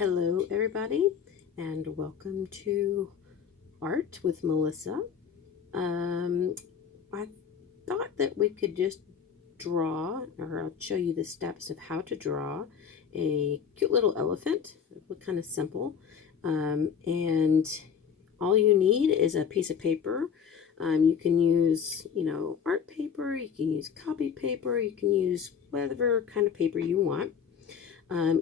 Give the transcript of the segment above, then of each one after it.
Hello, everybody, and welcome to Art with Melissa. Um, I thought that we could just draw, or I'll show you the steps of how to draw a cute little elephant. It look kind of simple, and all you need is a piece of paper. You can use, art paper. You can use copy paper. You can use whatever kind of paper you want.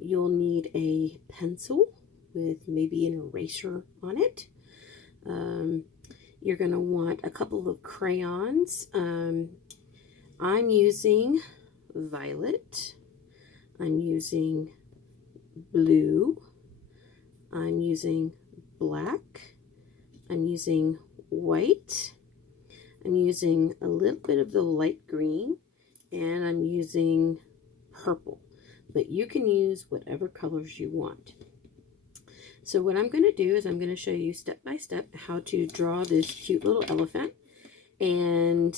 You'll need a pencil with maybe an eraser on it. You're going to want a couple of crayons. I'm using violet. I'm using blue. I'm using black. I'm using white. I'm using a little bit of the light green. And I'm using purple. But you can use whatever colors you want. So what I'm going to do is I'm going to show you step by step how to draw this cute little elephant, and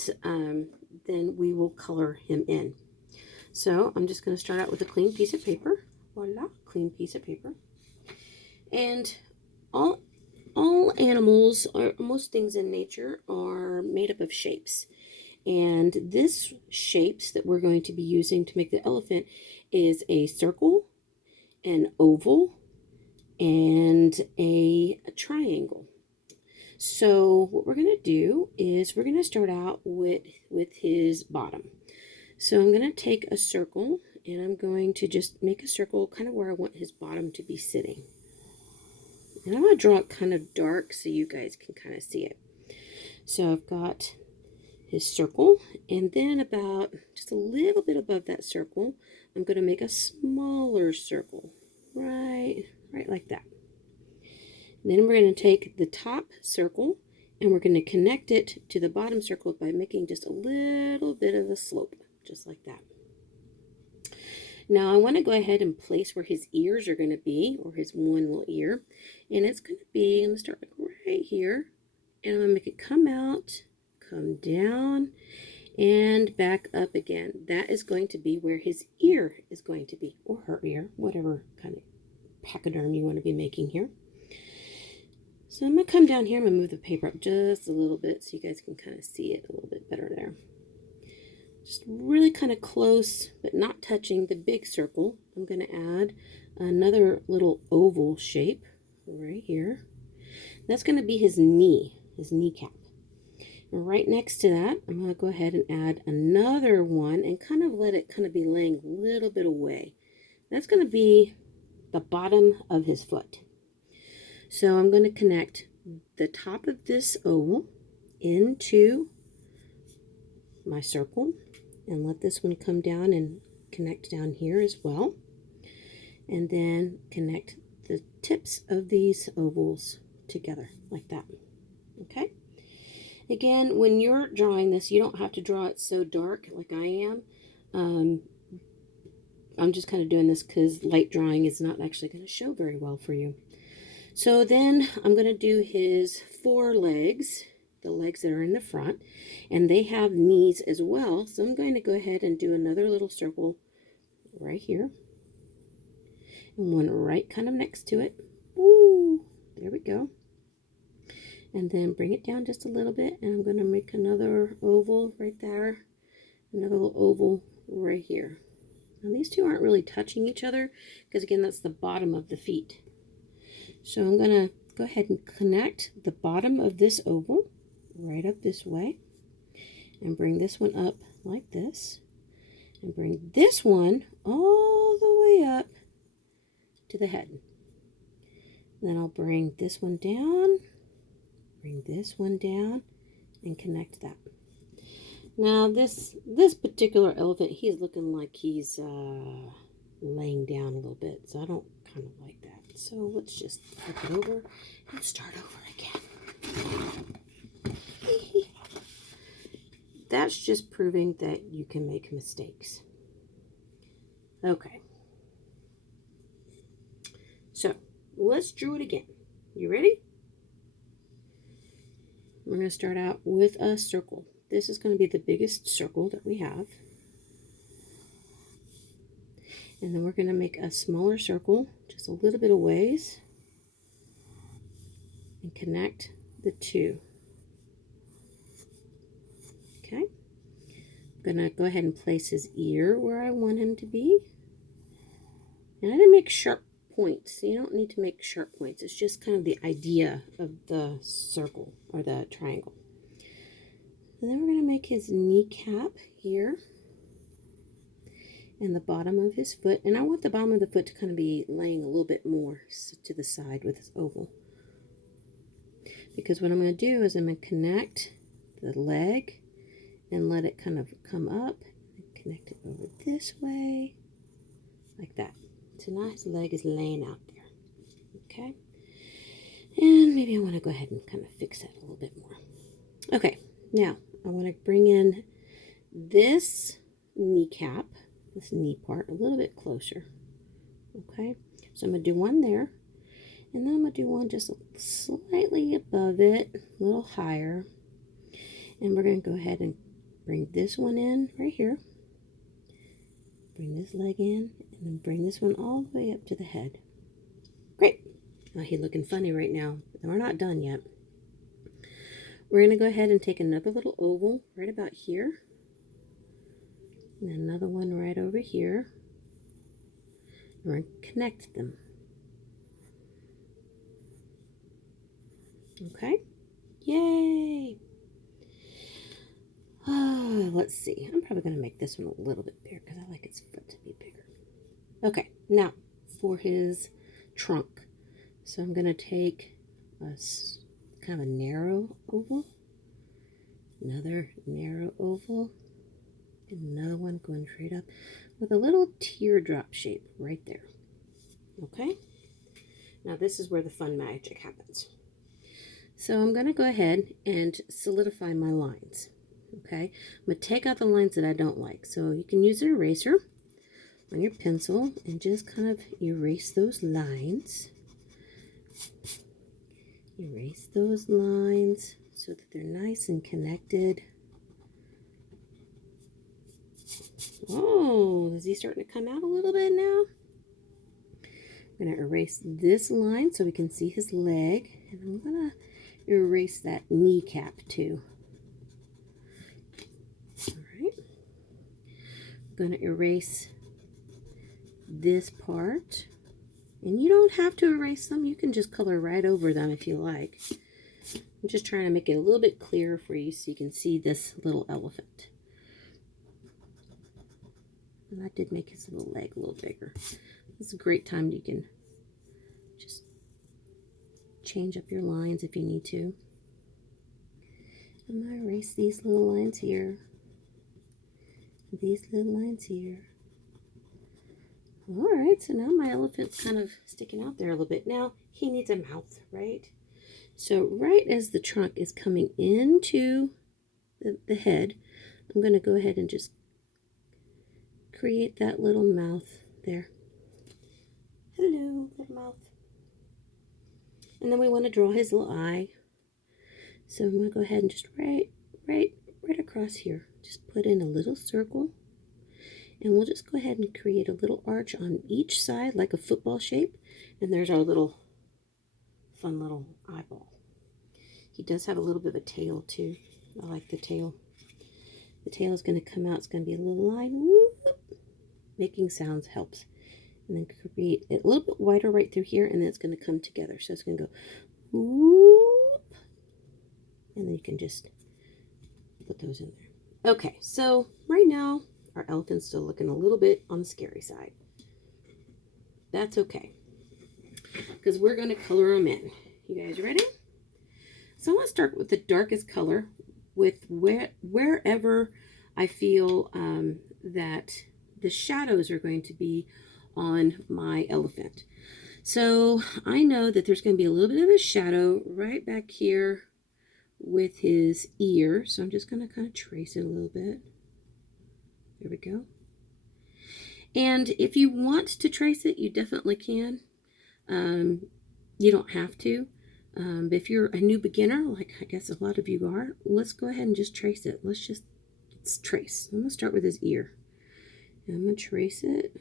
then we will color him in. So I'm just going to start out with a clean piece of paper. Voila, clean piece of paper. And all animals, or most things in nature, are made up of shapes. And this shapes that we're going to be using to make the elephant is a circle, an oval, and a triangle. So what we're going to do is we're going to start out with his bottom. So I'm going to take a circle and I'm going to just make a circle kind of where I want his bottom to be sitting. And I'm going to draw it kind of dark so you guys can kind of see it. So I've got his circle, and then about just a little bit above that circle, I'm going to make a smaller circle, right like that. And then we're going to take the top circle and we're going to connect it to the bottom circle by making just a little bit of a slope, just like that. Now I want to go ahead and place where his ears are going to be, or his one little ear, and it's going to be, I'm going to start right here, and I'm going to make it come out, come down, and back up again. That is going to be where his ear is going to be, or her ear, whatever kind of pachyderm you want to be making here. So I'm going to come down here. I'm going to move the paper up just a little bit so you guys can kind of see it a little bit better there. Just really kind of close, but not touching the big circle. I'm going to add another little oval shape right here. That's going to be his knee, his kneecap. Right next to that, I'm going to go ahead and add another one and kind of let it kind of be laying a little bit away. That's going to be the bottom of his foot. So I'm going to connect the top of this oval into my circle and let this one come down and connect down here as well. And then connect the tips of these ovals together like that. Okay? Again, when you're drawing this, you don't have to draw it so dark like I am. I'm just kind of doing this because light drawing is not actually going to show very well for you. So then I'm going to do his forelegs, the legs that are in the front, and they have knees as well. So I'm going to go ahead and do another little circle right here, and one right kind of next to it. Ooh, there we go. And then bring it down just a little bit, and I'm going to make another oval right there, another little oval right here. Now these two aren't really touching each other because again, that's the bottom of the feet. So I'm going to go ahead and connect the bottom of this oval right up this way, and bring this one up like this, and bring this one all the way up to the head. Then I'll bring this one down, bring this one down, and connect that. Now this particular elephant, he's looking like he's laying down a little bit, so I don't kind of like that. So let's just flip it over and start over again. That's just proving that you can make mistakes. Okay. So let's draw it again. You ready? We're going to start out with a circle. This is going to be the biggest circle that we have. And then we're going to make a smaller circle, just a little bit of ways, and connect the two. Okay. I'm going to go ahead and place his ear where I want him to be. And I didn't make sharp points. You don't need to make sharp points. It's just kind of the idea of the circle or the triangle. And then we're going to make his kneecap here and the bottom of his foot. And I want the bottom of the foot to kind of be laying a little bit more to the side with this oval. Because what I'm going to do is I'm going to connect the leg and let it kind of come up and connect it over this way, like that. So now his leg is laying out there. Okay. And maybe I want to go ahead and kind of fix that a little bit more. Okay. Now I want to bring in this kneecap, this knee part, a little bit closer. Okay. So I'm going to do one there. And then I'm going to do one just slightly above it, a little higher. And we're going to go ahead and bring this one in right here. Bring this leg in, and then bring this one all the way up to the head. Great. Now he's looking funny right now, but we're not done yet. We're going to go ahead and take another little oval right about here. And another one right over here. And we're going to connect them. Okay. Yay! Let's see. I'm probably going to make this one a little bit bigger because I like its foot to be bigger. Okay, now for his trunk. So I'm going to take a kind of a narrow oval, another narrow oval, and another one going straight up with a little teardrop shape right there. Okay? Now this is where the fun magic happens. So I'm going to go ahead and solidify my lines. Okay, I'm going to take out the lines that I don't like. So you can use an eraser on your pencil and just kind of erase those lines. Erase those lines so that they're nice and connected. Oh, is he starting to come out a little bit now? I'm going to erase this line so we can see his leg. And I'm going to erase that kneecap too. Going to erase this part, and you don't have to erase them. You can just color right over them if you like. I'm just trying to make it a little bit clearer for you so you can see this little elephant. And I did make his little leg a little bigger. This is a great time you can just change up your lines if you need to. I'm going to erase these little lines here. These little lines here. Alright, so now my elephant's kind of sticking out there a little bit. Now he needs a mouth, right? So right as the trunk is coming into the head, I'm going to go ahead and just create that little mouth there. Hello, little mouth. And then we want to draw his little eye. So I'm going to go ahead and just right across here. Just put in a little circle, and we'll just go ahead and create a little arch on each side like a football shape. And there's our little fun little eyeball. He does have a little bit of a tail too. I like the tail. The tail is going to come out. It's going to be a little line. Whoop. Making sounds helps. And then create it a little bit wider right through here, and then it's going to come together. So it's going to go whoop, and then you can just put those in there. Okay, so right now our elephant's still looking a little bit on the scary side. That's okay, because we're going to color them in. You guys ready? So I'm going to start with the darkest color with wherever I feel that the shadows are going to be on my elephant. So I know that there's going to be a little bit of a shadow right back here with his ear. So I'm just going to kind of trace it a little bit. There we go. And if you want to trace it, you definitely can. You don't have to. But if you're a new beginner, like I guess a lot of you are, let's go ahead and just trace it. Let's trace. I'm going to start with his ear. And I'm going to trace it.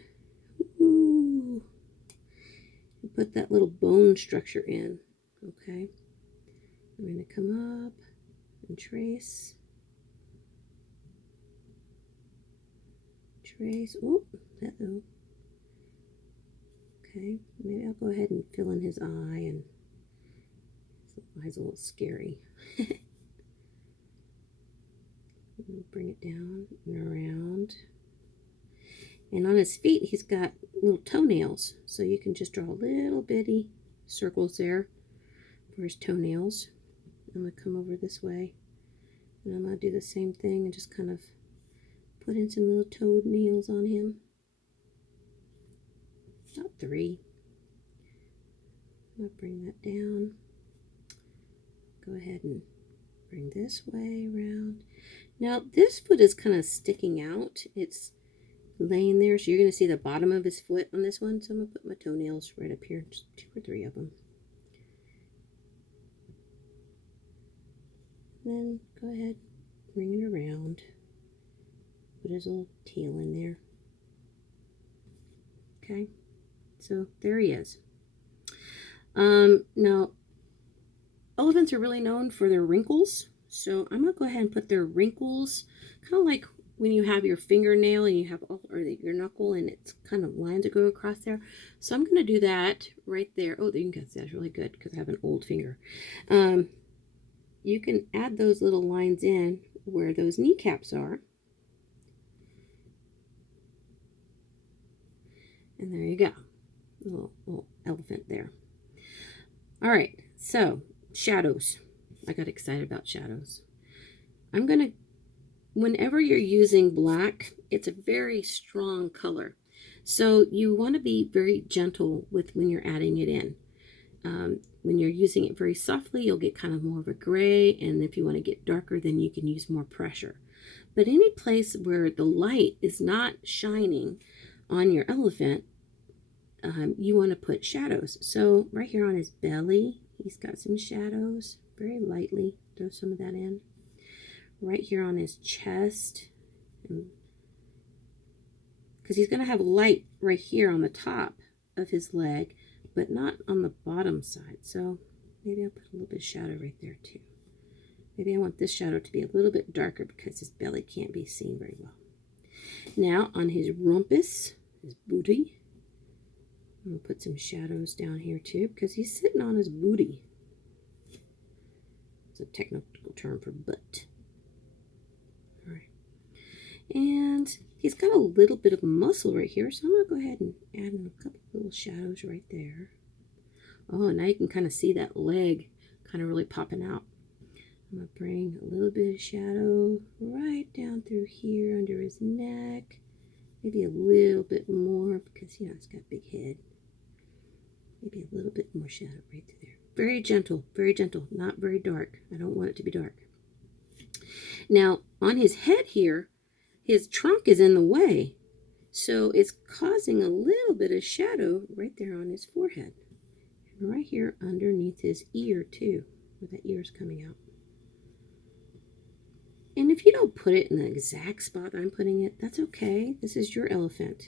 put that little bone structure in. Okay, I'm going to come up and trace. Oh, hello. Okay, maybe I'll go ahead and fill in his eye, and his eye's a little scary. Bring it down and around. And on his feet, he's got little toenails, so you can just draw little bitty circles there for his toenails. I'm going to come over this way, and I'm going to do the same thing and just kind of put in some little toenails on him. About 3. I'm going to bring that down. Go ahead and bring this way around. Now, this foot is kind of sticking out. It's laying there, so you're going to see the bottom of his foot on this one. So I'm going to put my toenails right up here, just 2 or 3 of them. Then go ahead, bring it around. Put his little tail in there. Okay, so there he is. Now, elephants are really known for their wrinkles. So I'm going to go ahead and put their wrinkles, kind of like when you have your fingernail and you have, or your knuckle, and it's kind of lines that go across there. So I'm going to do that right there. Oh, you can see that's really good because I have an old finger. You can add those little lines in where those kneecaps are. And there you go. Little elephant there. All right, so shadows. I got excited about shadows. I'm going to, whenever you're using black, it's a very strong color. So you want to be very gentle with when you're adding it in. When you're using it very softly, you'll get kind of more of a gray, and if you want to get darker, then you can use more pressure. But any place where the light is not shining on your elephant, you want to put shadows. So right here on his belly, he's got some shadows, very lightly. Throw some of that in. Right here on his chest, because he's going to have light right here on the top of his leg, but not on the bottom side. So maybe I'll put a little bit of shadow right there too. Maybe I want this shadow to be a little bit darker because his belly can't be seen very well. Now on his rumpus, his booty, I'm going to put some shadows down here too because he's sitting on his booty. It's a technical term for butt. All right. And he's got a little bit of muscle right here, so I'm going to go ahead and add in a couple little shadows right there. Oh, now you can kind of see that leg kind of really popping out. I'm going to bring a little bit of shadow right down through here under his neck. Maybe a little bit more because, you know, it's got a big head. Maybe a little bit more shadow right through there. Very gentle, not very dark. I don't want it to be dark. Now, on his head here, his trunk is in the way, so it's causing a little bit of shadow right there on his forehead. And right here underneath his ear too, where that ear is coming out. And if you don't put it in the exact spot I'm putting it, that's okay. This is your elephant.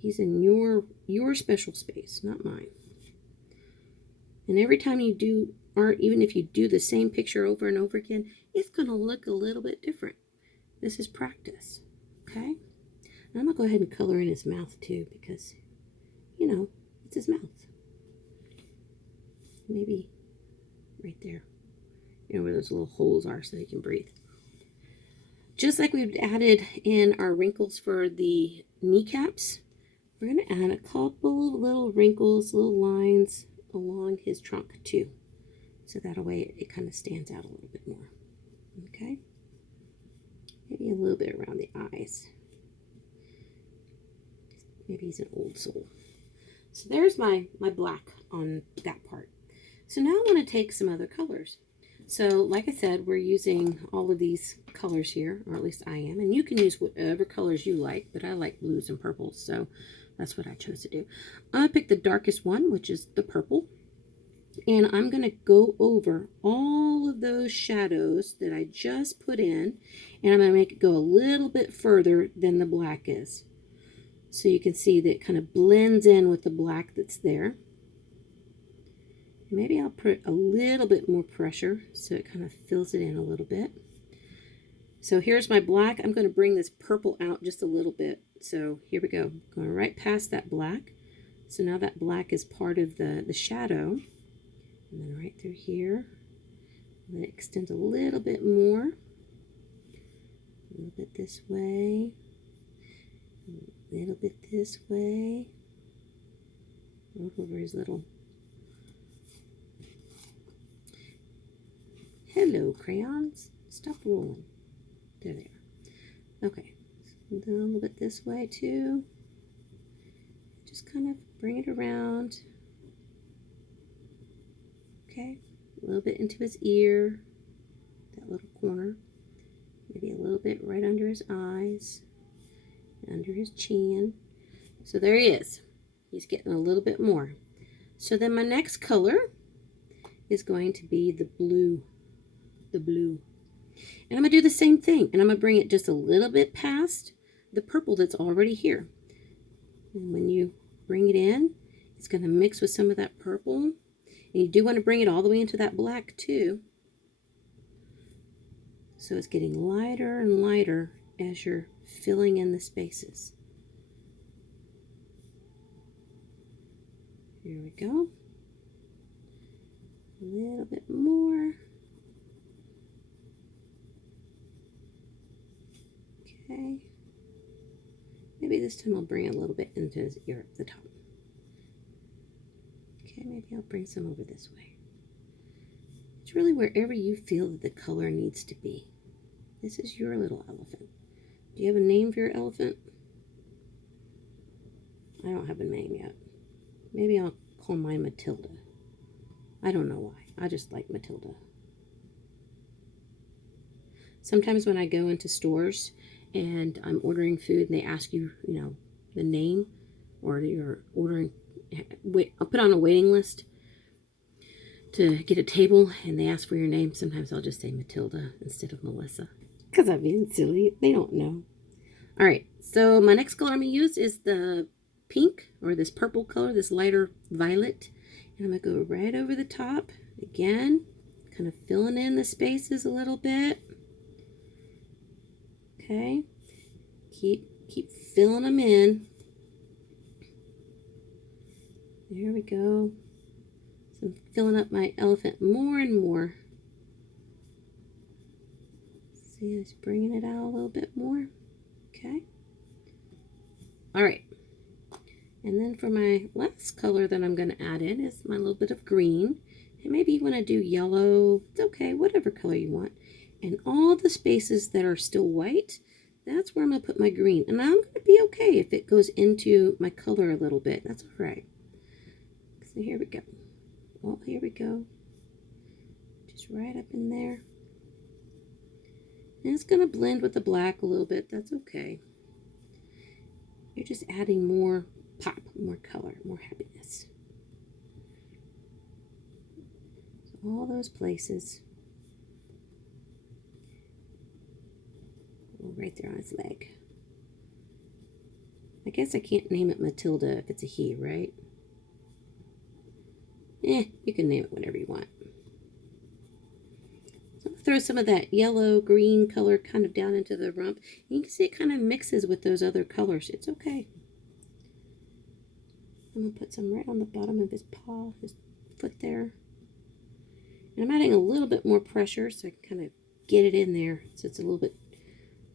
He's in your special space, not mine. And every time you do art, even if you do the same picture over and over again, it's going to look a little bit different. This is practice, okay? And I'm going to go ahead and color in his mouth too because, you know, it's his mouth. Maybe right there, you know, where those little holes are so he can breathe. Just like we've added in our wrinkles for the kneecaps, we're going to add a couple of little wrinkles, little lines along his trunk too. So that way it kind of stands out a little bit more. Okay? Maybe a little bit around the eyes. Maybe he's an old soul. So there's my black on that part. So now I want to take some other colors. So like I said, we're using all of these colors here, or at least I am. And you can use whatever colors you like, but I like blues and purples, so that's what I chose to do. I'm going to pick the darkest one, which is the purple. And I'm going to go over all of those shadows that I just put in, and I'm going to make it go a little bit further than the black is. So you can see that it kind of blends in with the black that's there. Maybe I'll put a little bit more pressure so it kind of fills it in a little bit. So here's my black. I'm going to bring this purple out just a little bit. So here we go. Going right past that black. So now that black is part of the shadow. And then right through here. Let it extend a little bit more. A little bit this way. A little bit this way. Over his little... Hello, crayons. Stop rolling. There they are. Okay. So then a little bit this way, too. Just kind of bring it around. Okay. A little bit into his ear. That little corner. Maybe a little bit right under his eyes. Under his chin. So there he is. He's getting a little bit more. So then my next color is going to be the blue. The blue. And I'm going to do the same thing. And I'm going to bring it just a little bit past the purple that's already here. And when you bring it in, it's going to mix with some of that purple. And you do want to bring it all the way into that black too. So it's getting lighter and lighter as you're filling in the spaces. Here we go. A little bit more. Okay. Maybe this time I'll bring a little bit into his ear at the top. Okay, maybe I'll bring some over this way. It's really wherever you feel that the color needs to be. This is your little elephant. Do you have a name for your elephant? I don't have a name yet. Maybe I'll call mine Matilda. I don't know why. I just like Matilda. Sometimes when I go into stores and I'm ordering food and they ask you, you know, the name, or you're ordering, I'll put on a waiting list to get a table and they ask for your name. Sometimes I'll just say Matilda instead of Melissa because I'm being silly. They don't know. All right, so my next color I'm going to use is the pink, or this purple color, this lighter violet. And I'm going to go right over the top again, kind of filling in the spaces a little bit. Okay, keep filling them in. There we go. So I'm filling up my elephant more and more. See, I was bringing it out a little bit more. Okay. All right. And then for my last color that I'm going to add in is my little bit of green. And maybe you want to do yellow. It's okay, whatever color you want. And all the spaces that are still white, that's where I'm going to put my green. And I'm going to be okay if it goes into my color a little bit. That's all right. So here we go. Oh, here we go. Just right up in there. And it's going to blend with the black a little bit. That's okay. You're just adding more pop, more color, more happiness. So all those places. Oh, right there on his leg. I guess I can't name it Matilda if it's a he, right? You can name it whatever you want. So I'm going to throw some of that yellow, green color kind of down into the rump. And you can see it kind of mixes with those other colors. It's okay. I'm going to put some right on the bottom of his paw, his foot there. And I'm adding a little bit more pressure so I can kind of get it in there so it's a little bit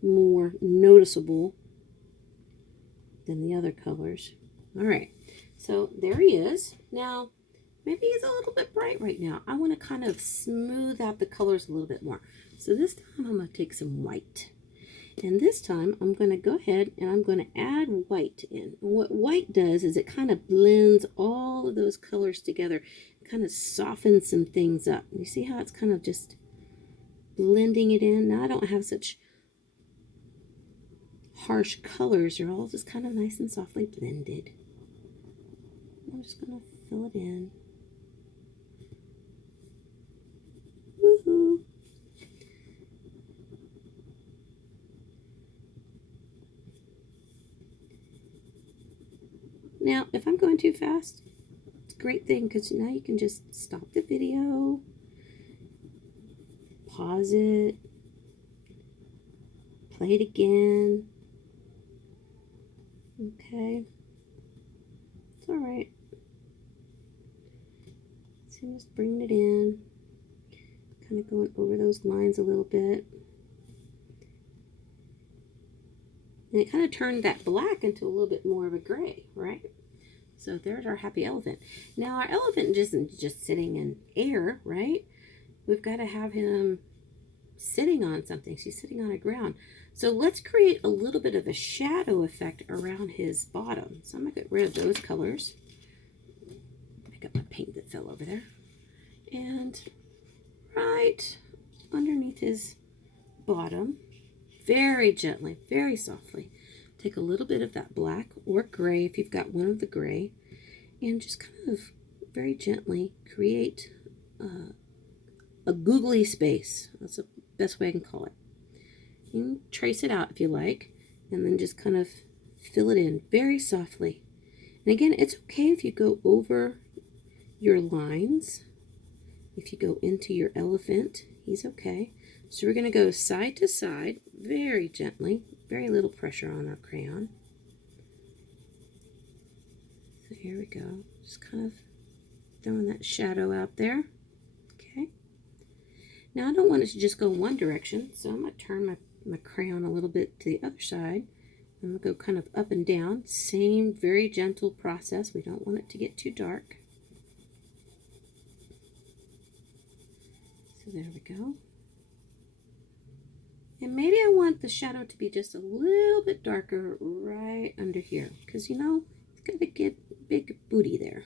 more noticeable than the other colors. All right, so there he is. Now, maybe he's a little bit bright right now. I want to kind of smooth out the colors a little bit more. So this time I'm going to take some white. And this time I'm going to go ahead and I'm going to add white in. And what white does is it kind of blends all of those colors together, kind of softens some things up. You see how it's kind of just blending it in? Now I don't have such harsh colors. They're all just kind of nice and softly blended. I'm just going to fill it in. Woohoo! Now, if I'm going too fast, it's great thing because now you can just stop the video, pause it, play it again. Okay, it's all right. So I'm just bringing it in, kind of going over those lines a little bit. And it kind of turned that black into a little bit more of a gray, right? So there's our happy elephant. Now our elephant isn't just sitting in air, right? We've got to have him sitting on something. She's sitting on a ground. So let's create a little bit of a shadow effect around his bottom. So I'm going to get rid of those colors. Pick up my paint that fell over there. And right underneath his bottom, very gently, very softly, take a little bit of that black or gray if you've got one of the gray, and just kind of very gently create a googly space. That's the best way I can call it. You can trace it out if you like, and then just kind of fill it in very softly. And again, it's okay if you go over your lines. If you go into your elephant, he's okay. So we're going to go side to side very gently, very little pressure on our crayon. So here we go, just kind of throwing that shadow out there. Okay. Now I don't want it to just go one direction, so I'm going to turn my crayon a little bit to the other side. I'm going to go kind of up and down. Same very gentle process. We don't want it to get too dark. So there we go. And maybe I want the shadow to be just a little bit darker right under here, because you know, it's got to get big booty there.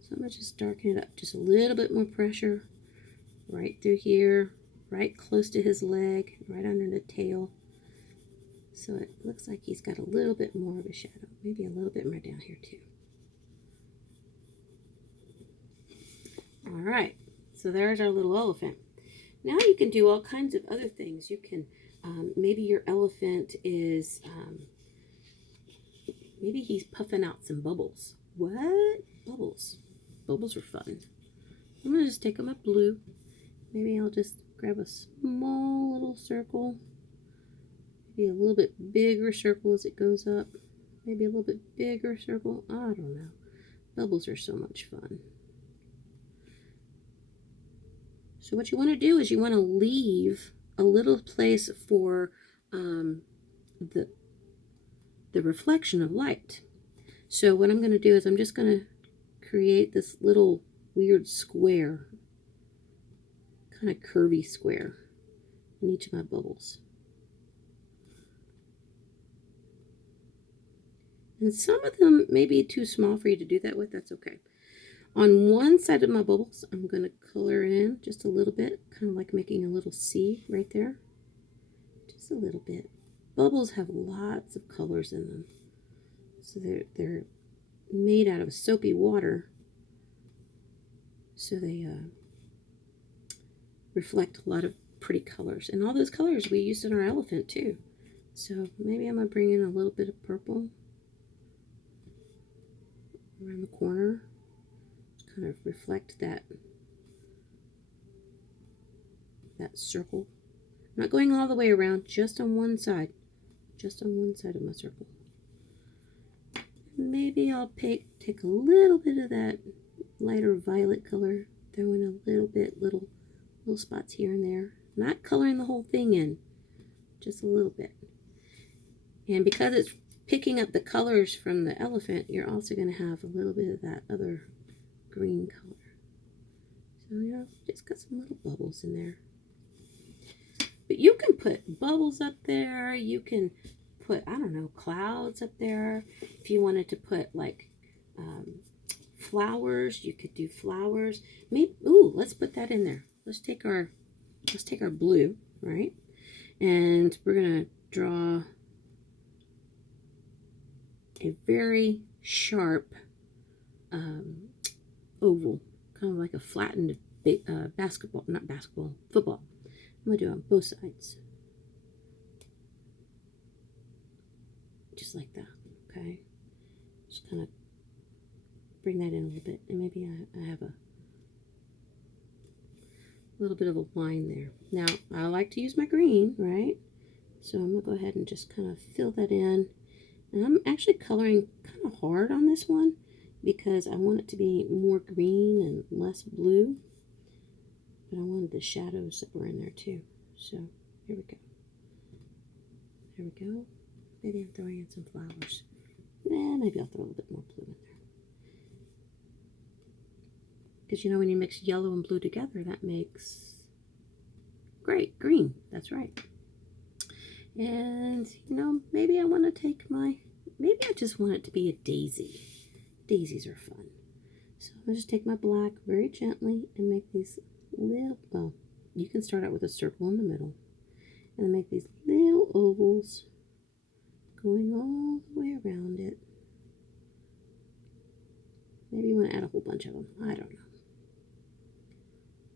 So I'm going to just darken it up just a little bit more pressure right through here, right close to his leg, right under the tail. So it looks like he's got a little bit more of a shadow, maybe a little bit more down here too. All right, so there's our little elephant. Now you can do all kinds of other things. You can, maybe your elephant is, maybe he's puffing out some bubbles. What? Bubbles. Bubbles are fun. I'm going to just take my blue. Maybe I'll just grab a small little circle. Maybe a little bit bigger circle as it goes up. Maybe a little bit bigger circle. I don't know. Bubbles are so much fun. So what you want to do is you want to leave a little place for the reflection of light. So what I'm going to do is I'm just going to create this little weird square, kind of curvy square in each of my bubbles. And some of them may be too small for you to do that with. That's okay. On one side of my bubbles, I'm going to color in just a little bit, kind of like making a little C right there. Just a little bit. Bubbles have lots of colors in them. So they're made out of soapy water. So they reflect a lot of pretty colors. And all those colors we used in our elephant too. So maybe I'm going to bring in a little bit of purple around the corner. Kind of reflect that circle. I'm not going all the way around, just on one side. Just on one side of my circle. Maybe I'll take a little bit of that lighter violet color, throw in a little bit, little spots here and there. Not coloring the whole thing in, just a little bit. And because it's picking up the colors from the elephant, you're also going to have a little bit of that other green color. So, you know, just got some little bubbles in there. But you can put bubbles up there. You can put, I don't know, clouds up there. If you wanted to put like flowers, you could do flowers. Maybe, ooh, let's put that in there. Let's take our blue, right? And we're gonna draw a very sharp oval, kind of like a flattened football. I'm gonna do it on both sides, just like that. Okay, just kind of bring that in a little bit, and maybe I have a little bit of a line there. Now, I like to use my green, right? So I'm going to go ahead and just kind of fill that in. And I'm actually coloring kind of hard on this one because I want it to be more green and less blue. But I wanted the shadows that were in there too. So here we go. There we go. Maybe I'm throwing in some flowers. Maybe I'll throw a little bit more blue in there. Because you know when you mix yellow and blue together, that makes great green. That's right. And you know, maybe I want to take maybe I just want it to be a daisy. Daisies are fun. So I'm going to just take my black very gently and make these little, well, you can start out with a circle in the middle. And make these little ovals going all the way around it. Maybe you want to add a whole bunch of them. I don't know.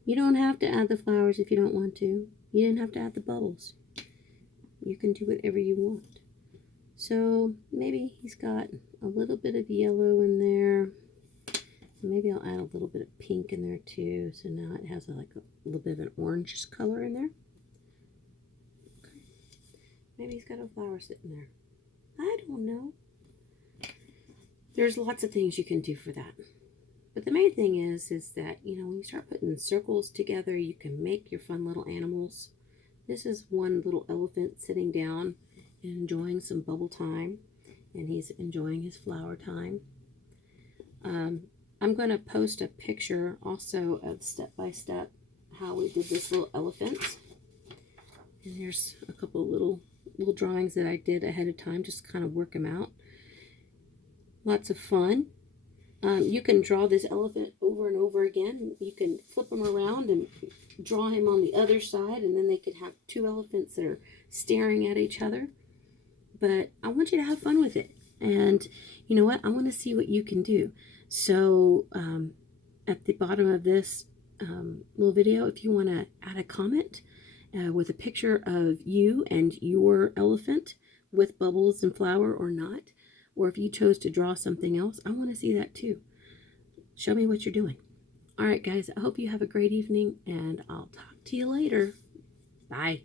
You don't have to add the flowers if you don't want to. You didn't have to add the bubbles. You can do whatever you want. So maybe he's got a little bit of yellow in there. Maybe I'll add a little bit of pink in there too. So now it has like a little bit of an orange color in there. Okay. Maybe he's got a flower sitting there. I don't know. There's lots of things you can do for that. But the main thing is that, you know, when you start putting circles together, you can make your fun little animals. This is one little elephant sitting down and enjoying some bubble time. And he's enjoying his flower time. I'm going to post a picture also of step-by-step how we did this little elephant. And here's a couple of little drawings that I did ahead of time, just kind of work them out. Lots of fun. You can draw this elephant over and over again. You can flip him around and draw him on the other side, and then they could have two elephants that are staring at each other. But I want you to have fun with it. And you know what? I want to see what you can do. So at the bottom of this little video, if you want to add a comment with a picture of you and your elephant with bubbles and flower or not, or if you chose to draw something else, I want to see that too. Show me what you're doing. All right, guys, I hope you have a great evening, and I'll talk to you later. Bye.